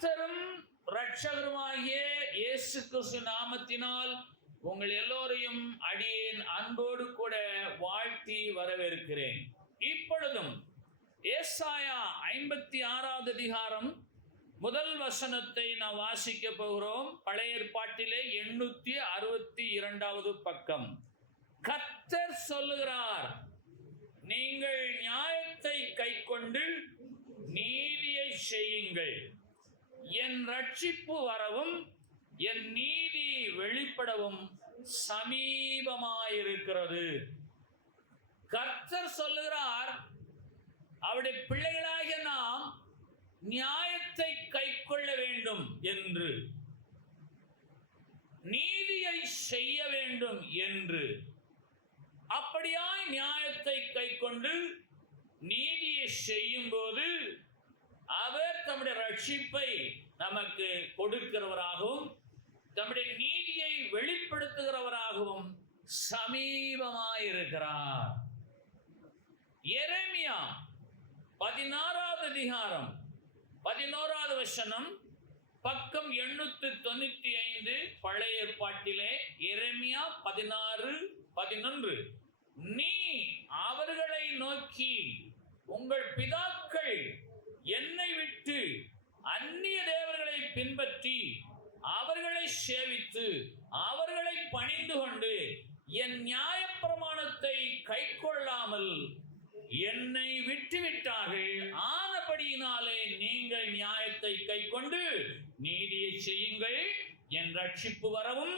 கர்த்தரும் இரட்சகருமாகிய இயேசு கிறிஸ்து நாமத்தினால் உங்கள் எல்லோரையும் அடியேன் அன்போடு கூட வாழ்த்தி வரவேற்கிறேன். இப்பொழுதும் ஏசாயா 56வது அதிகாரம் முதல் வசனத்தை நாம் வாசிக்க போகிறோம். பழைய ஏற்பாட்டிலே 862வது பக்கம். கர்த்தர் சொல்லுகிறார், நீங்கள் நியாயத்தை கைக்கொண்டு நீதியை செய்யுங்கள். என் ரட்சிப்பு வரவும் என் நீதி வெளிப்படவும் சமீபமாயிருக்கிறது. கர்த்தர் சொல்லுகிறார், அவருடைய பிள்ளைகளாகிய நாம் நியாயத்தை கைக்கொள்ள வேண்டும் என்று, நீதியை செய்ய வேண்டும் என்று. அப்படியாய் நியாயத்தை கைக்கொண்டு நீதியை செய்யும் போது அவர் தம்முடைய ரட்சிப்பை நமக்கு கொடுக்கிறவராகவும் தம்முடைய நீதியை வெளிப்படுத்துகிறவராகவும் சமீபமாயிருக்கிறார். எரேமியா 16வது அதிகாரம் 11வது வசனம், பக்கம் 895 பழைய ஏற்பாட்டிலே. எரேமியா 16:11. நீ அவர்களை நோக்கி, உங்கள் பிதாக்கள் என்னை விட்டு அந்நிய தேவர்களை பின்பற்றி அவர்களை சேவித்து அவர்களை பணிந்து கொண்டு என் நியாயப்பிரமாணத்தை கைக்கொள்ளாமல் என்னை விட்டுவிட்டார்கள். ஆனபடியினாலே நீங்கள் நியாயத்தை கைக்கொண்டு நீதியை செய்யுங்கள். என் ரட்சிப்பு வரவும்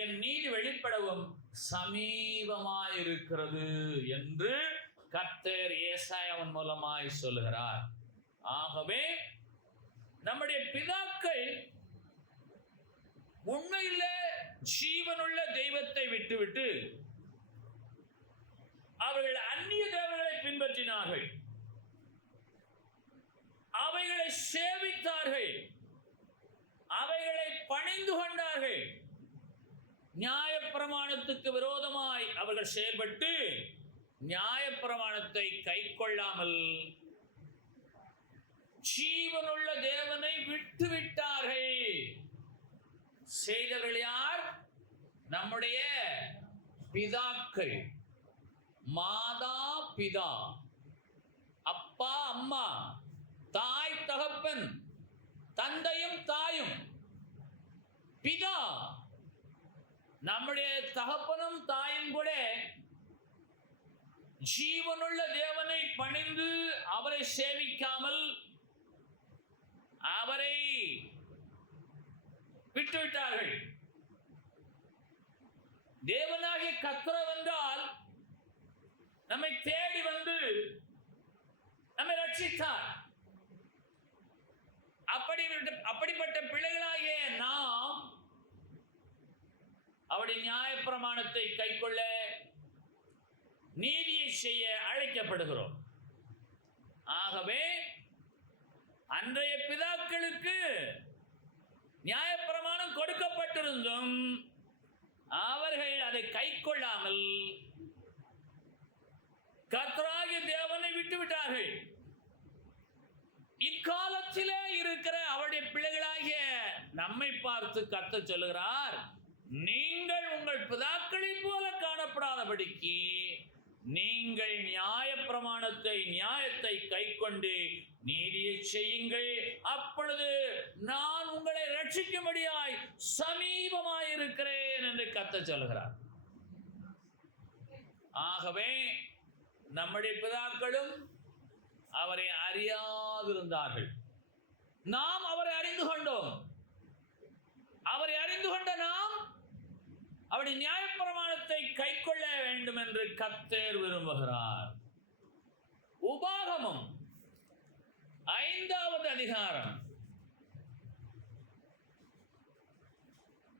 என் நீதி வெளிப்படவும் சமீபமாயிருக்கிறது என்று கர்த்தர் ஏசாயாவின் மூலமாய் சொல்லுகிறார். ஆகவே நம்முடைய பிதாக்கள் உண்மையிலே ஜீவனுள்ள தெய்வத்தை விட்டுவிட்டு அவர்கள் அந்நிய தேவர்களை பின்பற்றினார்கள், அவைகளை சேவித்தார்கள், அவைகளை பணிந்து கொண்டார்கள். நியாயப்பிரமாணத்துக்கு விரோதமாய் அவர்கள் செயல்பட்டு நியாயப்பிரமாணத்தை கைக்கொள்ளாமல் ஜீவனுள்ள தேவனை விட்டுவிட்டார்கள். செய்தவர்கள் யார்? நம்முடைய பிதாக்கள். மாதா பிதா, அப்பா அம்மா, தாய் தகப்பன், தந்தையும் தாயும். பிதா நம்முடைய தகப்பனும் தாயும் கூட ஜீவனுள்ள தேவனை பணிந்து அவரை சேவிக்காமல் அவரை விட்டுவிட்டார்கள். தேவனாகிய கர்த்தர் என்றால் நம்மை தேடி வந்து நம்மை ரட்சித்தார். அப்படிப்பட்ட பிள்ளைகளாகிய நாம் அவருடைய நியாயப்பிரமாணத்தை கைக்கொள்ள நீதியை செய்ய அழைக்கப்படுகிறோம். ஆகவே அன்றைய பிதாக்களுக்கு நியாயப்பிரமாணம் கொடுக்கப்பட்டிருந்தும் அவர்கள் அதை கைக்கொள்ளாமல் கர்த்தராகிய தேவனை விட்டுவிட்டார்கள். இக்காலத்திலே இருக்கிற அவருடைய பிள்ளைகளாகிய நம்மை பார்த்து கர்த்தர் சொல்லுகிறார், நீங்கள் உங்கள் பிதாக்களை போல காணப்படாதபடிக்கு நீங்கள் நியாயத்தை கைக்கொண்டு நீதியை செய்யுங்கள். அப்பொழுது நான் உங்களை ரட்சிக்கும்படியாய் சமீபமாயிருக்கிறேன் என்று கர்த்தர் சொல்கிறார். ஆகவே நம்முடைய பிதாக்களும் அவரை அறியாதிருந்தார்கள். நாம் அவரை அறிந்து கொண்டோம். அவரை அறிந்து கொண்ட நாம் அவருடைய நியாயப்பிரமாணத்தை கைக்கொள்ள வேண்டும் என்று கர்த்தர் விரும்புகிறார். உபாகமம் 5வது அதிகாரம்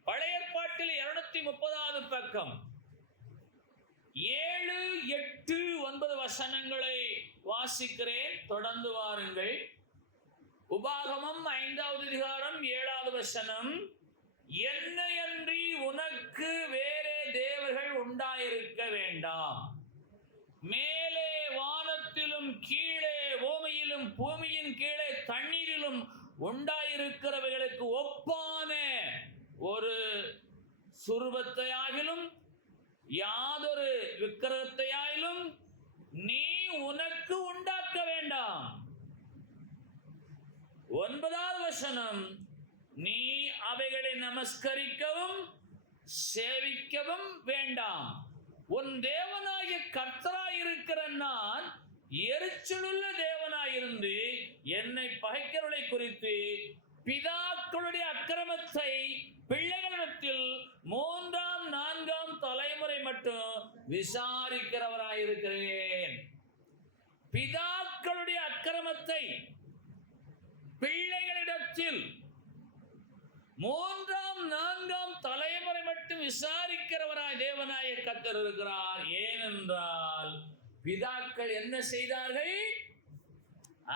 பழைய ஏற்பாட்டில் 230வது பக்கம் 7, 8, 9 வசனங்களை வாசிக்கிறேன். தொடர்ந்து வாருங்கள். உபாகமம் 5வது அதிகாரம் 7வது வசனம், என்னையன்றி உனக்கு வேறே தேவர்கள் உண்டாயிருக்க வேண்டாம். மேலே வானத்திலும் கீழே பூமியிலும் பூமியின் கீழே தண்ணீரிலும் உண்டாயிருக்கிறவைகளுக்கு ஒப்பான ஒரு சுரூபத்தையாகிலும் யாதொரு விக்கிரகத்தையாயிலும் நீ உனக்கு உண்டாக்க வேண்டாம். 9வது வசனம், நீ அவைகளை நமஸ்கரிக்கவும் சேவிக்கவும் வேண்டாம். உன் தேவனாகிய கர்த்தராயிருக்கிற நான் எரிச்சலுள்ள தேவனாயிருந்து என்னை பகைக்கிறவர்களை குறித்து பிதாக்களுடைய அக்கிரமத்தை பிள்ளைகளிடத்தில் 3ஆம் 4ஆம் தலைமுறை மட்டும் விசாரிக்கிறவராயிருக்கிறேன். பிதாக்களுடைய அக்கிரமத்தை பிள்ளைகளிடத்தில் 3ஆம் 4ஆம் தலைமுறை மட்டும் விசாரிக்கிறவராய் தேவனாய கர்த்தர் இருக்கிறார். ஏனென்றால் பிதாக்கள் என்ன செய்தார்கள்?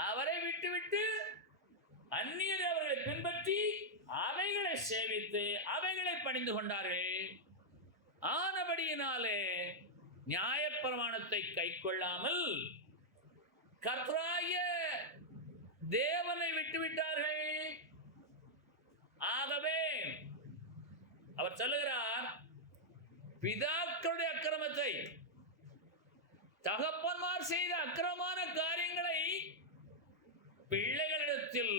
அவரை விட்டுவிட்டு அந்நிய தேவர்களை பின்பற்றி அவைகளை சேவித்து அவைகளை பணிந்து கொண்டார்கள். ஆனபடியினாலே நியாயப்பிரமாணத்தை கைக்கொள்ளாமல் கர்த்தராகிய தேவனை விட்டுவிட்டார்கள். ஆகவே அவர் சொல்லுகிறார், பிதாக்களுடைய அக்கிரமத்தை, தகப்பன்மார் செய்த அக்கிரமமான காரியங்களை பிள்ளைகளிடத்தில்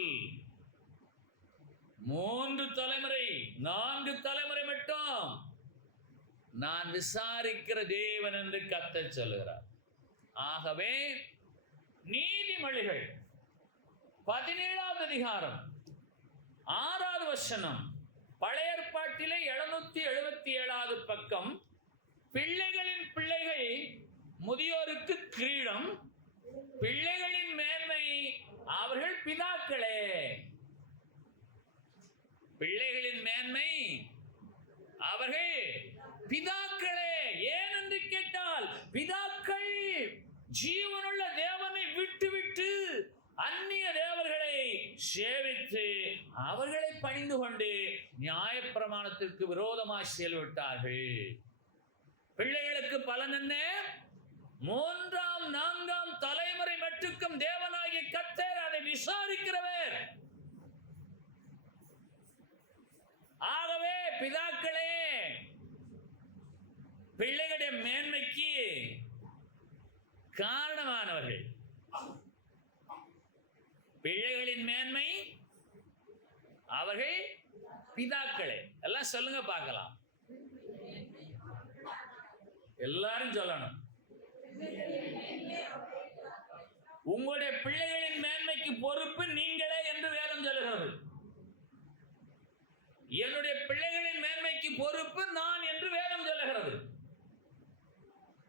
3 தலைமுறை 4 தலைமுறை மட்டும் நான் விசாரிக்கிற தேவன் என்று கர்த்தர் சொல்லுகிறார். ஆகவே நீதிமொழிகள் 17வது அதிகாரம் 6வது வசனம், பழைய ஏற்பாட்டிலே 777வது பக்கம், பிள்ளைகளின் பிள்ளைகள் முதியோருக்கு கிரீடம், பிள்ளைகளின் மேன்மை அவர்கள் பிதாக்களே. பிள்ளைகளின் மேன்மை அவர்கள் பிதாக்களே. ஏன் என்று கேட்டால், பிதாக்கள் ஜீவனுள்ள தேவனை விட்டுவிட்டு அந்நிய தேவர்களை சேவித்து அவர்களை பணிந்து கொண்டு நியாயப்பிரமாணத்திற்கு விரோதமாய் செயல்பட்டார்கள். பிள்ளைகளுக்கு பலன் என்ன? 3ஆம் 4ஆம் தலைமுறை மட்டுக்கும் தேவனாகிய கர்த்தர் அதை விசாரிக்கிறவர். ஆகவே பிதாக்களே, பிள்ளைகளுடைய மேன்மைக்கு காரணமானவர்கள். பிள்ளைகளின் மேன்மை அவர்கள் பிதாக்களே. எல்லாம் சொல்லுங்க பார்க்கலாம். எல்லாரும் சொல்லணும். உங்களுடைய பிள்ளைகளின் மேன்மைக்கு பொறுப்பு நீங்களே என்று வேதம் சொல்லுகிறது. என்னுடைய பிள்ளைகளின் மேன்மைக்கு பொறுப்பு நான் என்று வேதம் சொல்லுகிறது.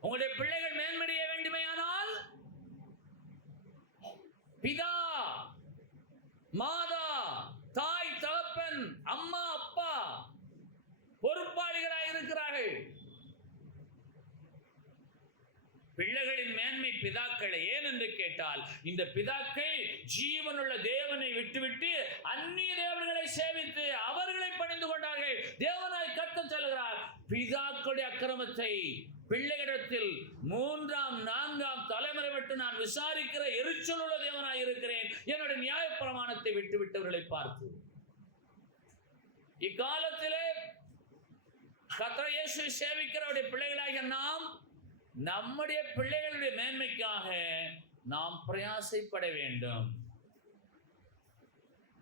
உங்களுடைய பிள்ளைகள் மேன்மைய வேண்டுமையானால் பிதா, மாதா, தாய், தகப்பன், அம்மா, அப்பா பொறுப்பாளிகளாக இருக்கிறார்கள். பிள்ளைகளின் மேன்மை பிதாக்களை. ஏன் என்று கேட்டால், இந்த பிதாக்கள் ஜீவனுள்ள தேவனை விட்டுவிட்டு அந்நிய தேவர்களை சேவித்து அவர்களை பணிந்து கொண்டார்கள். தேவனாய் கர்த்தர் சொல்லுகிறார், பிதாக்களுடைய அக்கிரமத்தை பிள்ளைகளிடத்தில் 3ஆம் 4ஆம் தலைமுறை மட்டும் நான் விசாரிக்கிற எரிச்சல் உள்ள தேவனாய் இருக்கிறேன். என்னுடைய நியாயப்பிரமாணத்தை விட்டுவிட்டவர்களை பார்த்து இக்காலத்திலே கர்த்தர் இயேசுவை சேவிக்கிறவருடைய பிள்ளைகளாகிய நாம் நம்முடைய பிள்ளைகளுடைய மேன்மைக்காக நாம் பிரயாசைப்பட வேண்டும்.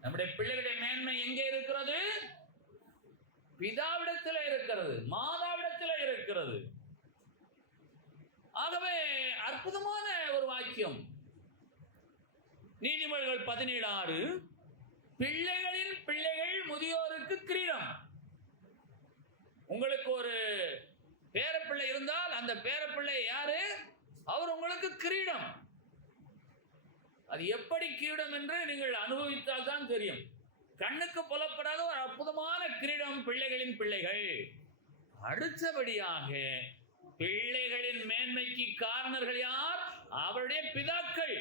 நம்முடைய பிள்ளைகளுடைய மேன்மை எங்கே இருக்கிறது? பிதாவிடத்தில் இருக்கிறது, மாதாவிடத்தில் இருக்கிறது. ஆகவே அற்புதமான ஒரு வாக்கியம் நீதிமொழிகள் 17:6, பிள்ளைகளின் பிள்ளைகள் முதியோருக்கு கிரீடம். உங்களுக்கு ஒரு பேரப்பிள்ளை இருந்தால் அந்த பேரப்பிள்ளை யாரு? அவர் உங்களுக்கு கிரீடம். அது எப்படி கிரீடம் என்று நீங்கள் அனுபவித்தால் தான் தெரியும். கண்ணுக்கு புலப்படாத ஒரு அற்புதமான கிரீடம் பிள்ளைகளின் பிள்ளைகள். அடுத்தபடியாக பிள்ளைகளின் மேன்மைக்கு காரணர்கள் யார்? அவருடைய பிதாக்கள்.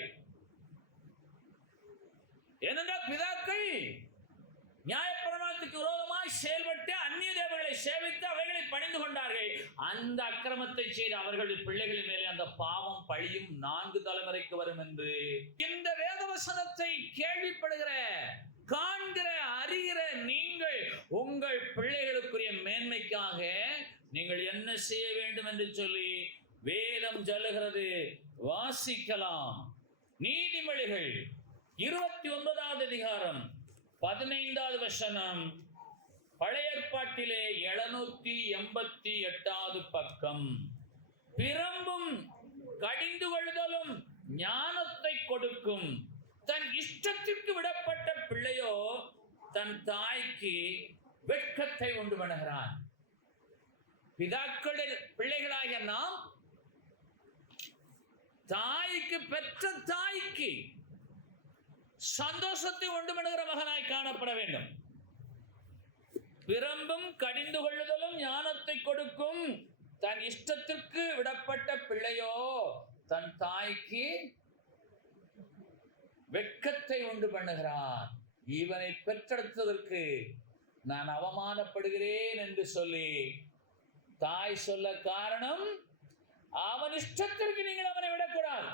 ஏனென்றால் பிதாக்கள் நியாயப்பிரமாணத்துக்கு விரோதமாய் செயல்பட்டு அந்நிய தேவர்களை சேவித்து அவைகளை பணிந்து கொண்டார்கள். அந்த அக்கிரமத்தை செய்து அவர்களுடைய பிள்ளைகளின் மேலே அந்த பாவம் பழியும் 4 தலைமுறைக்கு வரும் என்று இந்த வேதவசனத்தை கேள்விப்படுகிற பிள்ளைகளுக்குரிய மேன்மைக்காக நீங்கள் என்ன செய்ய வேண்டும் என்று சொல்லி வேதம் சொல்லுகிறது. வாசிக்கலாம். நீதிமொழிகள் 29வது அதிகாரம் 15வது வசனம், பழைய ஏற்பாட்டிலே 788வது பக்கம். பிரம்பும் கடிந்து கொள்ளுதலும் ஞானத்தை கொடுக்கும், தன் இஷ்டத்திற்கு விடப்பட்ட பிள்ளையோ தன் தாய்க்கு வெட்கத்தை உண்டு பண்ணுகிறான். பிதாக்கள் பிள்ளைகளாகிய நாம் தாய்க்கு, பெற்ற தாய்க்கு சந்தோஷத்தை உண்டு பண்ணுகிற மகனாய் காணப்பட வேண்டும். பிரம்பும் கடிந்து கொள்ளுதலும் ஞானத்தை கொடுக்கும், தன் இஷ்டத்திற்கு விடப்பட்ட பிள்ளையோ தன் தாய்க்கு வெட்கத்தை உண்டு பண்ணுகிறான். இவனை பெற்றெடுத்ததற்கு நான் அவமானப்படுகிறேன் என்று சொல்லி தாய் சொல்ல காரணம், அவன் இஷ்டத்திற்கு நீங்கள் அவனை விடக்கூடாது.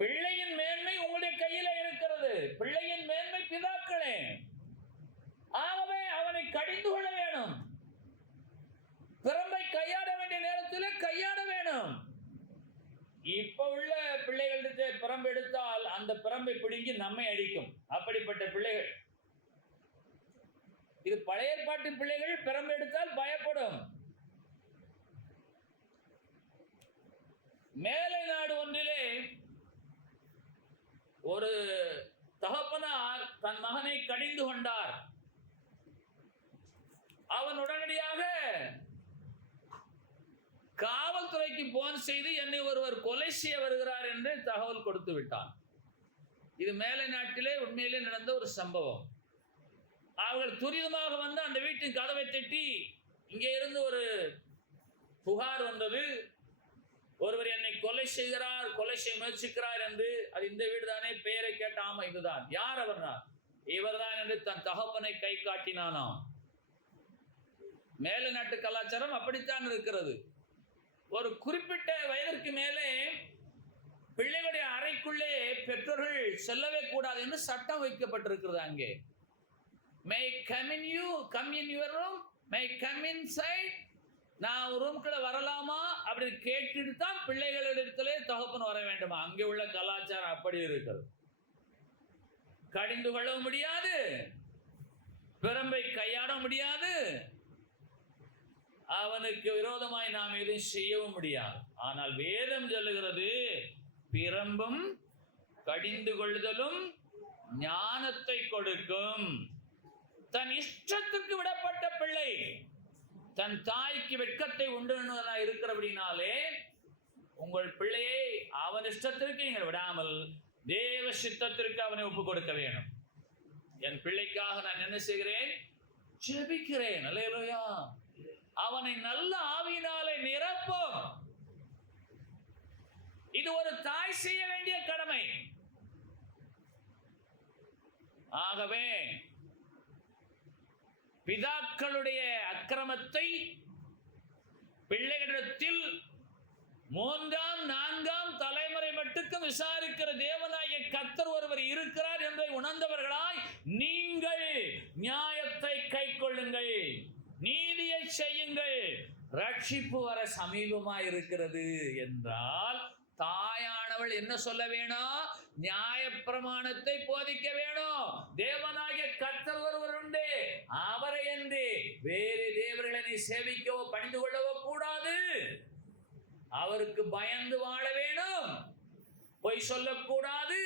பிள்ளையின் மேன்மை உங்களுடைய கையில இருக்கிறது. பிள்ளையின் மேன்மை பிதாக்களே. ஆகவே அவனை கடிந்து கொள்ள வேணும். பிரம்பை கையாட வேண்டிய நேரத்தில் கையாட வேணும். இப்ப உள்ள பிள்ளைகளுக்கு பிரம்பு எடுத்தால் அந்த பிரம்பை பிடுங்கி நம்மை அடிக்கும். அப்படிப்பட்ட பிள்ளைகள். இது பழைய ஏற்பாட்டின் பிள்ளைகள். பிரம்பு எடுத்தால் பயப்படும். மேலை நாடு ஒன்றிலே ஒரு தகப்பனார் தன் மகனை கடிந்து கொண்டார். அவன் உடனடியாக காவல்துறைக்கு போன் செய்து என்னை ஒருவர் கொலை செய்ய வருகிறார் என்று தகவல் கொடுத்து விட்டான். இது மேலை நாட்டிலே உண்மையிலே நடந்த ஒரு சம்பவம். அவர்கள் துரிதமாக வந்து அந்த வீட்டின் கதவை தட்டி, இங்கே இருந்து ஒரு புகார் வந்தது, ஒருவர் என்னை கொலை செய்கிறார், கொலை செய்ய முயற்சிக்கிறார் என்று. அது இந்த வீடு தானே? பெயரை கேட்ட, ஆமா இதுதான். யார் அவர்னா? இவர்தான் என்று தன் தகப்பனை கை காட்டினானாம். மேலை நாட்டு கலாச்சாரம் அப்படித்தான் இருக்கிறது. ஒரு குறிப்பிட்ட வயதிற்கு மேலே பிள்ளைகளுடைய அறைக்குள்ளே பெற்றோர்கள் செல்லவே கூடாது என்று சட்டம் வைக்கப்பட்டிருக்கிறது. அங்கே may come in you, come in your room, may come inside, நான் ரூம்குள்ள வரலாமா அப்படின்னு கேட்டுட்டு தான் பிள்ளைகளிடத்திலே தகப்பன் வர வேண்டுமா. அங்கே உள்ள கலாச்சாரம் அப்படி இருக்கிறது. கடிந்து கொள்ள முடியாது, பிரம்பை கையாட முடியாது, அவனுக்கு விரோதமாய் நாம் எதுவும் செய்யவும் முடியாது. ஆனால் வேதம் சொல்லுகிறது, பிரம்பும் கடிந்து கொள்ளுதலும் ஞானத்தை கொடுக்கும், தன் இஷ்டத்திற்கு விடப்பட்ட பிள்ளை தன் தாய்க்கு வெட்கத்தை உண்டு இருக்கிறபடினாலே உங்கள் பிள்ளையை அவன் இஷ்டத்திற்கு நீங்கள் விடாமல் தேவ சித்தத்திற்கு அவனை ஒப்பு கொடுக்க வேண்டும். என் பிள்ளைக்காக நான் என்ன செய்கிறேன்? ஜெபிக்கிறேன். அல்லேலூயா. அவனை நல்ல ஆவியினாலே நிரப்பும். இது ஒரு தாய் செய்ய வேண்டிய கடமை. ஆகவே பிதாக்களுடைய அக்கிரமத்தை பிள்ளைகளிடத்தில் 3ஆம் 4ஆம் தலைமுறை மட்டுக்கும் விசாரிக்கிற தேவனாகிய கர்த்தர் ஒருவர் இருக்கிறார் என்பதை உணர்ந்தவர்களாய் நீங்கள் நியாயத்தை கைக்கொள்ளுங்கள், நீதியை செய்யுங்கள், ரட்சிப்பு வர சமீபமாய் இருக்கிறது என்றால் தாயானவள் என்ன சொல்ல வேணும்? நியாயப்பிரமாணத்தை போதிக்க வேணும். தேவனாகிய கர்த்தர் ஒருவர் உண்டு, அவரை என்று வேறு தேவர்களை நீ சேவிக்கவோ பணிந்து கொள்ளவோ கூடாது. அவருக்கு பயந்து வாழ வேணும். பொய் சொல்லக்கூடாது,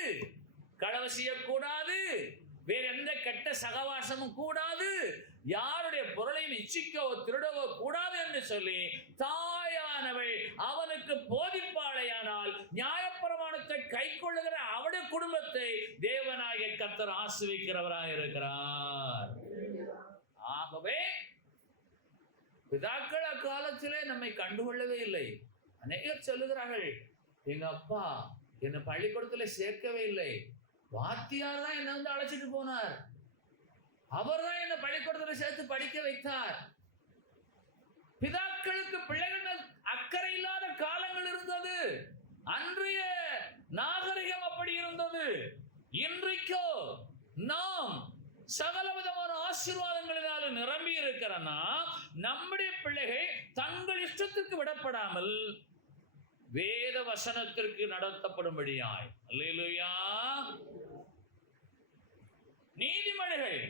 களவு செய்யக்கூடாது, வேற எந்த கெட்ட சகவாசமும் கூடாது, யாருடைய பொருளையும் இச்சிக்கவோ திருடவோ கூடாது என்று சொல்லி தாயானவள் அவனுக்கு போதிப்பாளையானால் நியாயப்பிரமாணத்தை கை கொள்ளுகிற அவருடைய குடும்பத்தை தேவனாகிய கர்த்தர் ஆசீர்வதிக்கிறவராக இருக்கிறார். ஆகவே பிதாக்கள் அக்காலத்திலே நம்மை கண்டுகொள்ளவே இல்லை. அநேகர் சொல்லுகிறார்கள், எங்க அப்பா என்னை பள்ளிக்கூடத்தில் சேர்க்கவே இல்லை, வாத்தியார் தான் என்னை வந்து அழைச்சிட்டு போனார், அவர் தான் என்னை பள்ளிக்கூடத்தில் சேர்த்து படிக்க வைத்தார். பிதாக்களுக்கு பிள்ளைகள் அக்கறை இல்லாத காலங்கள் இருந்தது. அன்றைய நாகரிகம் அப்படி இருந்தது. இன்றைக்கோ நாம் சகலவிதமான ஆசீர்வாதங்களினாலும் நிரம்பி இருக்கிறனா நம்முடைய பிள்ளைகள் தங்கள் இஷ்டத்திற்கு விடப்படாமல் வேத வசனத்திற்கு நடத்தப்படும்படியாய். அல்லேலூயா. நீதிமொழிகள்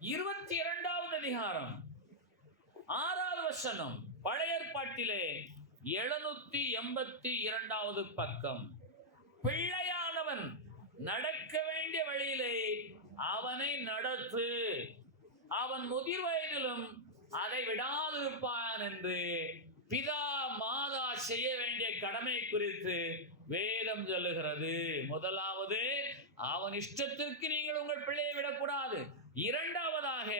22வது அதிகாரம் 6வது வசனம், பழைய ஏற்பாட்டிலே 782வது பக்கம். பிள்ளையானவன் நடக்க வேண்டிய வழியிலே அவனை நடத்து, அவன் முதிர் வயதிலும் அதை விடாதிருப்பான் என்று பிதா மாதா செய்ய வேண்டிய கடமை குறித்து வேதம் சொல்லுகிறது. முதலாவது, அவன் இஷ்டத்திற்கு நீங்கள் உங்கள் பிள்ளையை விடக்கூடாது. இரண்டாவதாக,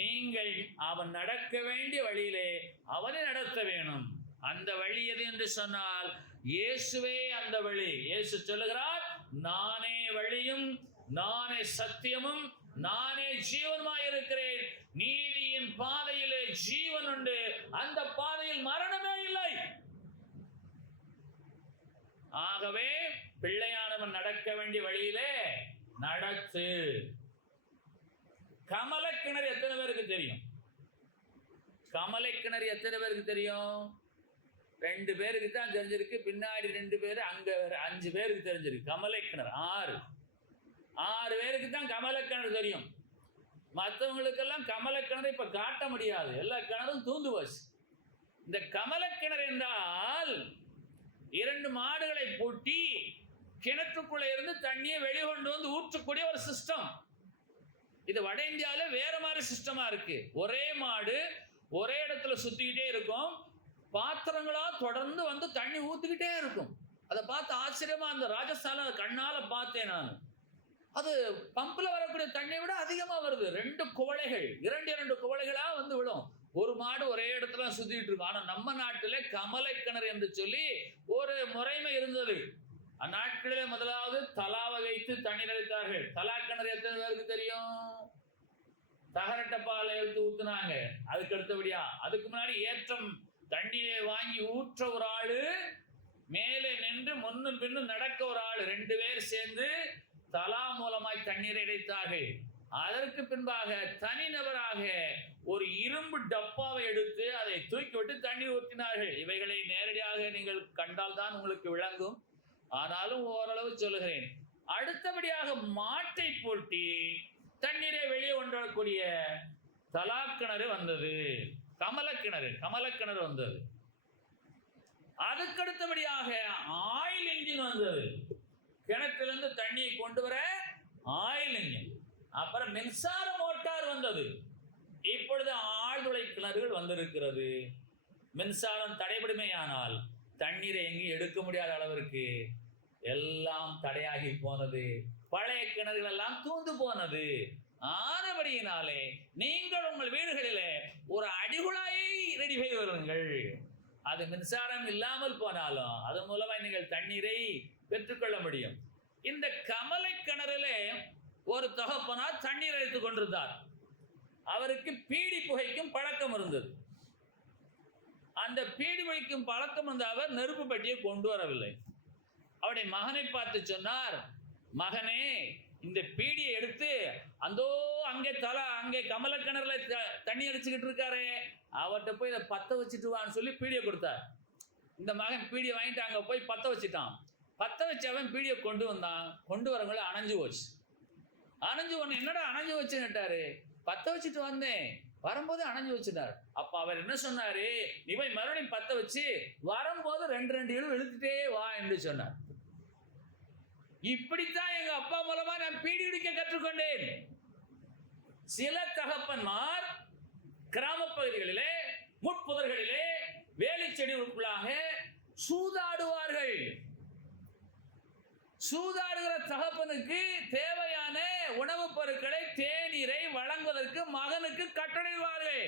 நீங்கள் அவன் நடக்க வேண்டிய வழியிலே அவனை நடத்த வேணும். அந்த வழி எது என்று சொன்னால் இயேசுவே அந்த வழி. இயேசு சொல்லுகிறார், நானே வழியும் நானே சத்தியமும் நானே ஜீவனுமாய் இருக்கிறேன். நீதியின் பாதையிலே ஜீவன் உண்டு, அந்த பாதையில் மரணமே இல்லை. ஆகவே பிள்ளையானவன் நடக்க வேண்டிய வழியிலே நடத்து. கமலை கிணறு எத்தனை பேருக்கு தெரியும்? கமலை கிணறு எத்தனை பேருக்கு தெரியும்? 2 பேருக்கு தான் தெரிஞ்சிருக்கு. பின்னாடி 2 பேர், அங்க 5 பேருக்கு தெரிஞ்சிருக்கு. கமலை கிணறு 6 பேருக்கு தான் கமலை கிணறு தெரியும். மற்றவங்களுக்கெல்லாம் கமலை கிணறு இப்ப காட்ட முடியாது, எல்லா கிணறும் தூந்து போச்சு. இந்த கமலை கிணறு என்றால் 2 மாடுகளை பூட்டி கிணற்றுக்குள்ள இருந்து தண்ணியை வெளிக்கொண்டு வந்து ஊற்றக்கூடிய ஒரு சிஸ்டம். இது வட இந்தியாவில வேற மாதிரி சிஸ்டமா இருக்கு. ஒரே மாடு ஒரே இடத்துல சுத்திக்கிட்டே இருக்கும், பாத்திரங்களா தொடர்ந்து வந்து தண்ணி ஊத்திக்கிட்டே இருக்கும். அதை பார்த்து ஆச்சரியமா அந்த ராஜஸ்தான கண்ணால பார்த்தேன் நான். அது பம்புல வரக்கூடிய தண்ணியை விட அதிகமா வருது. 2 குவளைகள், 2 குவளைகளா வந்து விடும். ஒரு மாடு ஒரே இடத்துல சுத்திட்டு இருக்கும். ஆனா நம்ம நாட்டில கமலை கிணறு என்று சொல்லி ஒரு முறைமை இருந்தது. அந்நாட்களிலே முதலாவது தலாவை வைத்து தண்ணீர் அளித்தார்கள். தலா கிணறு எத்தனை பேருக்கு தெரியும்? தகரட்ட பாலை எடுத்து ஊத்துனாங்க. அதுக்கு அடுத்தபடியா அதுக்கு முன்னாடி ஏற்றம் தண்ணியை வாங்கி ஊற்ற ஒரு ஆளு, மேலே நின்று முன்னும் பின்னும் நடக்க ஒரு ஆளு, 2 பேர் சேர்ந்து தலா மூலமாய் தண்ணீரை இறைத்தார்கள். அதற்கு பின்பாக தனிநபராக ஒரு இரும்பு டப்பாவை எடுத்து அதை தூக்கி விட்டு தண்ணீர் ஊற்றினார்கள். இவைகளை நேரடியாக நீங்கள் கண்டால் தான் உங்களுக்கு விளங்கும், ஆனாலும் ஓரளவு சொல்லுகிறேன். அடுத்தபடியாக மாட்டை பூட்டி தண்ணீரை வெளியே கொண்டு வரக்கூடிய தலா கிணறு வந்தது. கமலக்கிணறு வந்தது. அதுக்கு அடுத்தபடியாக ஆயில் இன்ஜின் வந்தது. கிணற்றிலிருந்து தண்ணியை கொண்டு வர ஆயில் இன்ஜின். அப்புறம் மின்சார மோட்டார் வந்தது. இப்பொழுது ஆழ்துளை கிணறுகள் வந்திருக்கிறது. மின்சாரம் தடைபடுமையானால் தண்ணீரை எங்கேயும் எடுக்க முடியாத அளவிற்கு எல்லாம் தடையாகி போனது. பழைய கிணறுகள் எல்லாம் தூந்து போனது. ஆனபடியினாலே நீங்கள் உங்கள் வீடுகளிலே ஒரு அடிகுழாயை ரெடி செய்து வருங்கள். அது மின்சாரம் இல்லாமல் போனாலும் அது மூலமா நீங்கள் தண்ணீரை பெற்றுக்கொள்ள முடியும். இந்த கமலை கிணறிலே ஒரு தகப்பனார் தண்ணீர் எடுத்துக் கொண்டிருந்தார். அவருக்கு பீடி புகைக்கும் பழக்கம் இருந்தது. அந்த பீடி புகைக்கும் பழக்கம் வந்த அவர் நெருப்பு பெட்டியை கொண்டு வரவில்லை. அவருடைய மகனை பார்த்து சொன்னார், மகனே, இந்த பீடியை எடுத்து அங்கே கமல கிணறுல தண்ணி அடிச்சுக்கிட்டு இருக்காரு, அவர்கிட்ட போய் இதை பத்த வச்சுட்டு வான்னு சொல்லி பீடியை கொடுத்தார். இந்த மகன் பீடியை வாங்கிட்டு அங்க போய் பத்த வச்சுட்டான். பத்த வச்சவன் பீடியை கொண்டு வந்தான். கொண்டு வரவங்கள அணைஞ்சு போச்சு. அணைஞ்சு ஒன்று, என்னடா அணைஞ்சு வச்சுட்டாரு? பத்த வச்சுட்டு வந்தேன், வரும்போது அணைஞ்சு வச்சுட்டார். அப்ப அவர் என்ன சொன்னாரு, நீ போய் மறுபடியும் பத்த வச்சு வரும்போது 2 இழு இழுத்துட்டே வா என்று சொன்னார். இப்படித்தான் எங்க அப்பா மூலமா நான் பீடி பிடிக்க கற்றுக்கொண்டேன். சில தகப்பன்மார் கிராம பகுதிகளிலே முட்புதர்களிலே வேலி செடிகளுக்குள்ளாக சூதாடுவார்கள். சூதாடுகிற தகப்பனுக்கு தேவையான உணவுப் பொருட்களை, தேநீரை வழங்குவதற்கு மகனுக்கு கட்டளையிடுவார்கள்.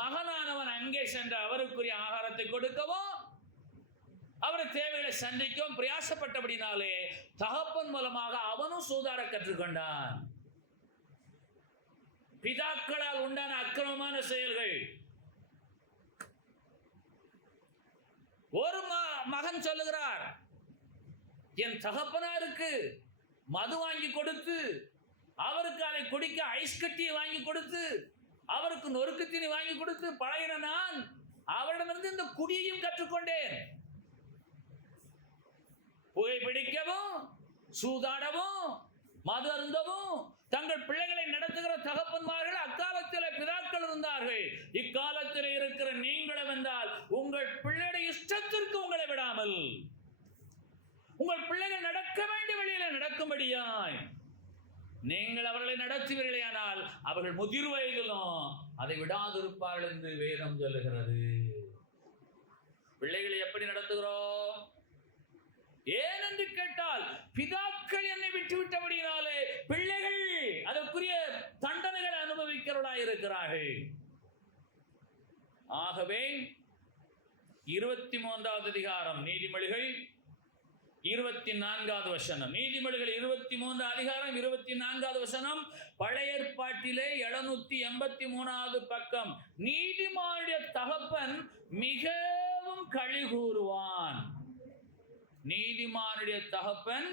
மகனானவன் அங்கே சென்று அவருக்குரிய ஆகாரத்தை கொடுக்கவும் அவருடைய தேவைகளை சந்திக்கவும் பிரயாசப்பட்டபடினாலே தகப்பன் மூலமாக அவனும் சூதாட கற்றுக்கொண்டான். பிதாக்களால் உண்டான அக்கிரமமான செயல்கள். ஒரு மகன் சொல்லுகிறார், என் தகப்பனாருக்கு மது வாங்கி கொடுத்து அவருக்கு அதை குடிக்க ஐஸ் கட்டியை வாங்கி கொடுத்து, அவருக்கு நொறுக்கு தீனி வாங்கி கொடுத்து பழகின நான் அவரிடமிருந்து இந்த குடியையும் கற்றுக்கொண்டேன். புகைப்பிடிக்கவும், சூதாடவும், மது அருந்தவும் தங்கள் பிள்ளைகளை நடத்துகிற தகப்பன்மார்கள் அக்காலத்தில் பிதாக்கள் இருந்தார்கள். இக்காலத்தில் இருக்கிற நீங்களும் என்றால் உங்கள் பிள்ளையுடைய இஷ்டத்திற்கு உங்களை விடாமல், உங்கள் பிள்ளைகள் நடக்க வேண்டிய வழியில நடக்கும்படியாய் நீங்கள் அவர்களை நடத்துவீர்களேயானால் அவர்கள் முதிர் வயதிலும் அதை விடாதிருப்பார்கள் என்று வேதம் சொல்லுகிறது. பிள்ளைகளை எப்படி நடத்துகிறோம்? ஏன் என்று கேட்டால், பிதாக்கள் என்னை விட்டுவிட்டபடியினாலே பிள்ளைகள் அதற்குரிய தண்டனைகளை அனுபவிக்கிறவர்களாய் இருக்கிறார்கள். ஆகவே 23வது அதிகாரம் நீதிமொழிகள் 24வது வசனம், நீதிமொழிகள் 23 அதிகாரம் 24வது வசனம், பழைய ஏற்பாட்டிலே 783வது பக்கம். நீதிமானுடைய தகப்பன் மிகவும் களி கூறுவான். நீதிமானுடைய தகப்பன்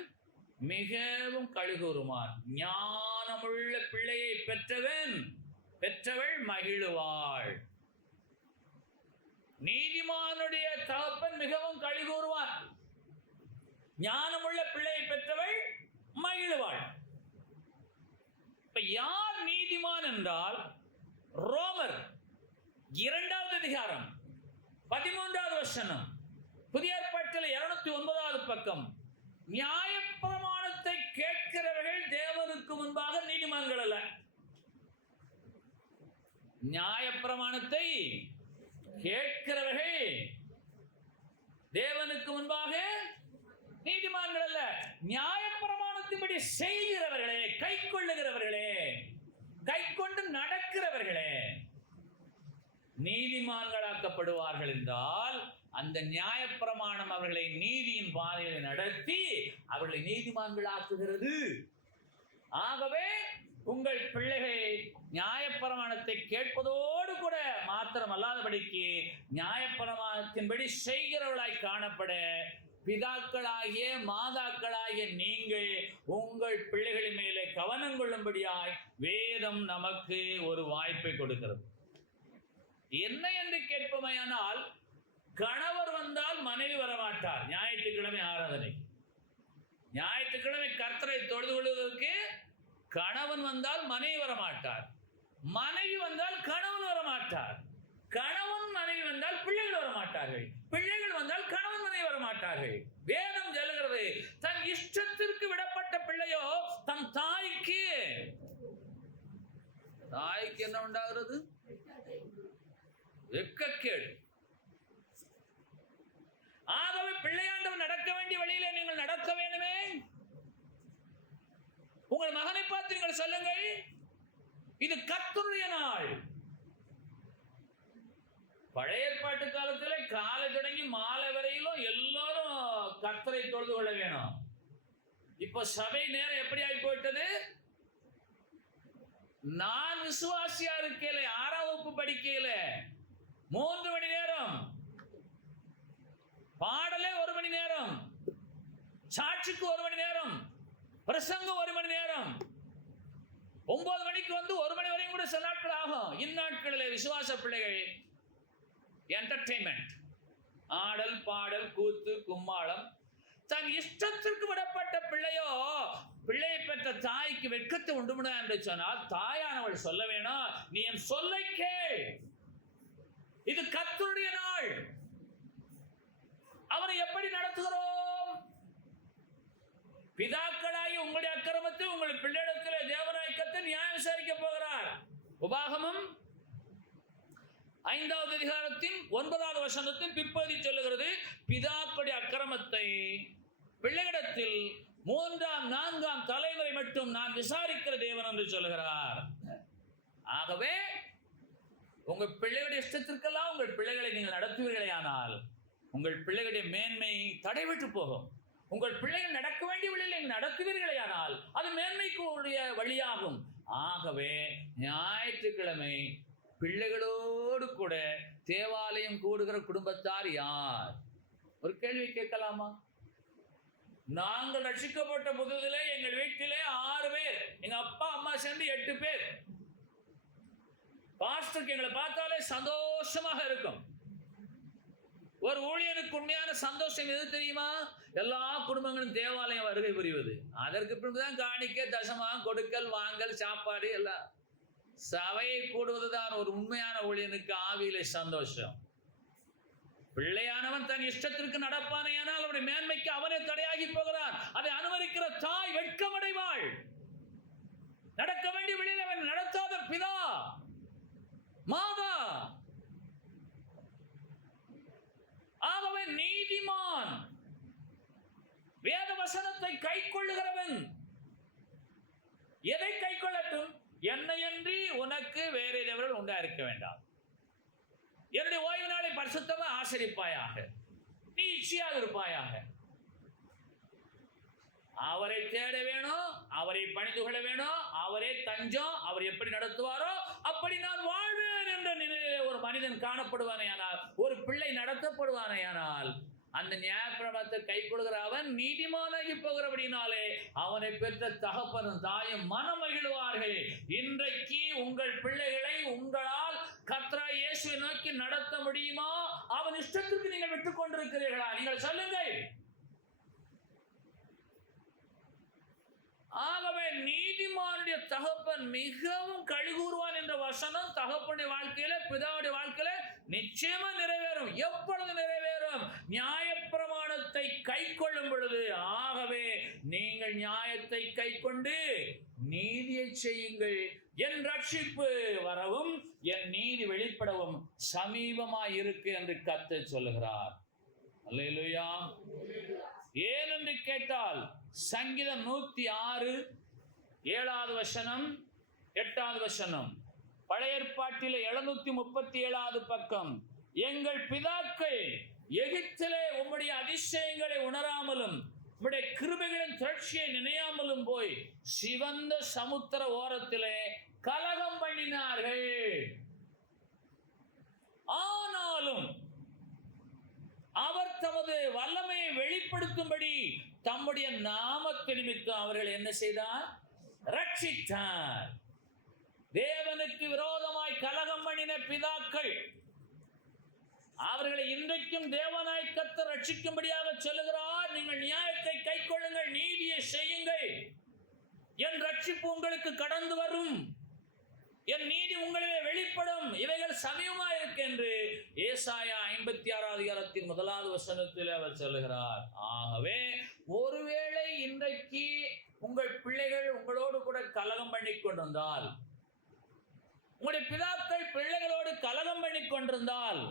மிகவும் களி கூறுவான். ஞானமுள்ள பிள்ளையை பெற்றவள் மகிழுவாள். நீதிமானுடைய தகப்பன் மிகவும் களி கூறுவான். ஞானமுள்ள பிள்ளையை பெற்றவள் மகிழுவாள். இப்ப யார் நீதிமான் என்றால், ரோமர் 2வது அதிகாரம் 13வது வசனம், புதிய ஏற்பாட்டில் 209வது பக்கம். நியாயப்பிரமாணத்தை கேட்கிறவர்கள் தேவனுக்கு முன்பாக நீதிமான்கள் அல்ல. நியாயப்பிரமாணத்தை கேட்கிறவர்கள் தேவனுக்கு முன்பாக நீதிமான்கள் அல்ல. நியாயப்பிரமாணத்தின்படி செய்கிறவர்களே, கை கொள்ளுகிறவர்களே, கை கொண்டு நடக்கிறவர்களே நீதிமான்களாக்கப்படுவார்கள் என்றால், அந்த நியாயப்பிரமாணம் அவர்களை நீதியின் பாதையில் நடத்தி அவர்களை நீதிமான்களாக்குகிறது. ஆகவே உங்கள் பிள்ளைகள் நியாயப்பிரமாணத்தை கேட்பதோடு கூட மாத்திரம் அல்லாதபடிக்கு நியாயப்பிரமாணத்தின்படி செய்கிறவர்களாய் காணப்பட பிதாக்களாகிய மாதாக்களாகிய நீங்கள் உங்கள் பிள்ளைகளின் மேலே கவனம் கொள்ளும்படியாய் வேதம் நமக்கு ஒரு வாய்ப்பை கொடுக்கிறது. என்ன என்று கேட்பமையானால், கணவர் வந்தால் மனைவி வரமாட்டார். ஞாயிற்றுக்கிழமை ஆராதனை, ஞாயிற்றுக்கிழமை கர்த்தரை தொழுது கொள்வதற்கு கணவன் வந்தால் மனைவி வரமாட்டார். மனைவி வந்தால் கணவன் வரமாட்டார். கணவன் மனைவி வந்தால் பிள்ளைகள் வரமாட்டார்கள். பிள்ளைகள் வந்தால் கணவன் மனைவி வரமாட்டார்கள். வேதம் சொல்லுகிறது, தன் இஷ்டத்திற்கு விடப்பட்ட பிள்ளையோ தன் தாய்க்கு என்ன உண்டாகிறது? வெட்கக்கேடு. ஆகவே பிள்ளையாண்டவர் நடக்க வேண்டிய வழியிலே நீங்கள் நடக்க வேண்டுமே. உங்கள் மகனை பார்த்து நீங்கள் சொல்லுங்கள், இது கர்த்தருடைய நாள். பழைய ஏற்பாட்டு காலத்துல காலை தொடங்கி மாலை வரையிலும் எல்லாரும் கர்த்தரை தொழுது கொள்ள வேணும். இப்ப சபை நேரம் எப்படி ஆகி போயிட்டது? நான் விசுவாசியா இருக்கையில 6ஆம் வகுப்பு படிக்கையில 3 மணி நேரம் பாடலே, 1 மணி நேரம் சாட்சிக்கு, 1 மணி நேரம் பிரசங்கம், 1 மணி நேரம், 9 மணிக்கு வந்து 1 மணி வரையும் கூட சில நாட்கள் ஆகும். இந்நாட்களில் விசுவாச பிள்ளைகள் என்டர்டெயின்மெண்ட், ஆடல் பாடல் கூத்து கும்மாளம். தன் இஷ்டத்திற்கு விடப்பட்ட பிள்ளையோ பிள்ளையை பெற்ற தாய்க்கு வெட்கத்தை உண்டுமுடா என்று சொன்னால், தாயானவள் சொல்ல வேணும், நீ என் சொல்லை கேள், இது கர்த்தருடைய நாள். அவரை எப்படி நடத்துகிறோம்? பிதாக்களாகி உங்களுடைய அக்கிரமத்தை உங்கள் பிள்ளையிடத்தில் தேவனாய் கர்த்தர் நியாயம் விசாரிக்க போகிறார். உபாகமம் 5வது அதிகாரத்தின் 9வது வசனத்தின் பிற்பகுதி சொல்லுகிறது, பிதாக்களுடைய அக்கிரமத்தை பிள்ளையிடத்தில் 3ஆம் 4ஆம் தலைமுறை மட்டும் நான் விசாரிக்கிற தேவன் என்று சொல்லுகிறார். ஆகவே உங்கள் பிள்ளைகளுடைய இஷ்டத்திற்கெல்லாம் உங்கள் பிள்ளைகளை நீங்கள் நடத்துவீர்களேயானால் உங்கள் பிள்ளைகளுடைய மேன்மை தடைபட்டு போகும். உங்கள் பிள்ளைகள் நடக்க வேண்டிய வழியில் நீங்கள் நடத்துவீர்களேயானால் அது மேன்மைக்குரிய வழியாகும். ஆகவே ஞாயிற்றுக்கிழமை பிள்ளைகளோடு கூட தேவாலயம் கூடுகிற குடும்பத்தார் யார்? ஒரு கேள்வி கேட்கலாமா? நாங்கள் ரட்சிக்கப்பட்ட புதுதிலே எங்கள் வீட்டிலே 6 பேர், எங்க அப்பா சேர்ந்து 8 பேர். பாஸ்டருக்கு எங்களை பார்த்தாலே சந்தோஷமாக இருக்கும். ஒரு ஊழியனுக்கு உண்மையான சந்தோஷம் எது தெரியுமா? எல்லா குடும்பங்களும் தேவாலயம் வருகை புரிவது. அதற்கு பின்புதான் காணிக்கை, தசமாக, கொடுக்கல், வாங்கல், சாப்பாடு எல்லாம். சபையை கூடுவதுதான் ஒரு உண்மையான ஊழியனுக்கு ஆவியிலே சந்தோஷம். பிள்ளையானவன் தன் இஷ்டத்திற்கு நடப்பானையானால் அவனுடைய மேன்மைக்கு அவனே தடையாகி போகிறான். அதை அனுமதிக்கிற தாய் வெட்கமடைவாள். நடக்க வேண்டிய வழியில் அவன் நடத்தாத பிதா, மாதா. ஆகவே நீதிமான், வேத வசனத்தை கை கொள்ளுகிறவன் எதை கை கொள்ளட்டும்? என்னையன்றி உனக்கு வேறு தேவர்கள் உண்டா இருக்க வேண்டாம். என்னுடைய ஓய்வு நாளை பரிசுத்தமா ஆசரிப்பாயாக, நீ இச்சையாக இருப்பாயாக. அவரை தேட வேணும், அவரை பணிந்து கொள்ள வேணும், அவரே தஞ்சம். அவர் எப்படி நடத்துவாரோ அப்படி நான் வாழ்வேன் என்ற நிலையிலே ஒரு மனிதன் காணப்படுவானேயானால், ஒரு பிள்ளை நடத்தப்படுவானேயானால், அந்த நியாயப்பிரமாணத்தை கை கொள்கிற அவன் நீதிமானாகி போகிறபடினாலே அவனை பெற்ற தகப்பனும் தாயும் மனம் மகிழ்வார்கள். இன்றைக்கு உங்கள் பிள்ளைகளை உங்களால் கர்த்தராகிய இயேசுவை நோக்கி நடத்த முடியுமா? அவன் இஷ்டத்திற்கு நீங்கள் விட்டுக் கொண்டிருக்கிறீர்களா? நீங்கள் சொல்லுங்கள். ஆகவே நீதிமானுடைய தகப்பன் மிகவும் கழிகூறுவான் என்ற வசனம் தகப்பனுடைய வாழ்க்கையில, பிதாவுடைய வாழ்க்கையில நிச்சயமா நிறைவேறும். எப்பொழுது நிறைவேறும்? நியாயப்பிரமாணத்தை கை கொள்ளும் பொழுது. ஆகவே நீங்கள் நியாயத்தை கை கொண்டு நீதியை செய்யுங்கள். என் ரட்சிப்பு வரவும் என் நீதி வெளிப்படவும் சமீபமாய் இருக்கு என்று கர்த்தர் சொல்லுகிறார். அல்லேலூயா. ஏனென்று கேட்டால் சங்கீதம் 106 7வது வசனம் 8வது வசனம், பழைய ஏற்பாட்டிலே 737வது பக்கம். எங்கள் பிதாக்கள் எகிப்திலே உம்முடைய அதிசயங்களை உணராமலும் உம்முடைய கிருபைகளின் திரட்சியை நினையாமலும் போய் சிவந்த சமுத்திர ஓரத்திலே கலகம் பண்ணினார்கள். ஆனாலும் அவர் தமது வல்லமையை வெளிப்படுத்தும்படி தம்முடைய நாமத்து நிமித்தம் அவர்கள் என்ன செய்தார்? ரட்சித்தார். தேவனுக்கு விரோதமாய் கலகம் பண்ணின பிதாக்கள் அவர்களை இன்றைக்கும் தேவனாய் கர்த்தர் ரட்சிக்கும்படியாக சொல்லுகிறார். நீங்கள் நியாயத்தை கை கொள்ளுங்கள், நீதியை செய்யுங்கள், என் ரட்சிப்பு உங்களுக்கு கடந்து வரும், என் நீதி உங்களிலே வெளிப்படும், இவைகள் சமயமா இருக்கு என்று ஏசாயா 56வது அதிகாரத்தின் 1வது வசனத்தில் அவர் சொல்லுகிறார். ஆகவே ஒருவேளை இன்றைக்கு உங்கள் பிள்ளைகள் உங்களோடு கூட கலகம் பண்ணி கொண்டிருந்தால், உங்களுடைய பிதாக்கள் பிள்ளைகளோடு கலகம் பண்ணி கொண்டிருந்தால்,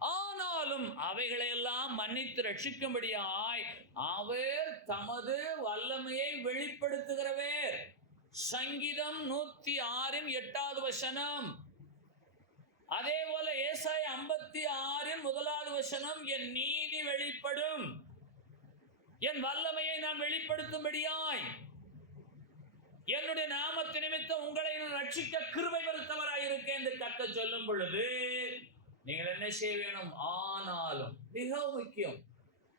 ஆனாலும் அவைகளையெல்லாம் மன்னித்து ரட்சிக்கும்படியாய் அவர் தமது வல்லமையை வெளிப்படுத்துகிறவர். சங்கீதம் 106 8வது வசனம். அதே போல ஏசாயா 56 1வது வசனம், என் நீதி வெளிப்படும், என் வல்லமையை நான் வெளிப்படுத்தும்படியாய் என்னுடைய நாமத்து நிமித்தம் உங்களை நான் ரட்சிக்க கிருபை பெருத்தவராய் இருக்கேன் என்று கர்த்தர் சொல்லும் பொழுது நீங்கள் என்ன செய்ய வேணும்? ஆனாலும் மிகவும் முக்கியம்,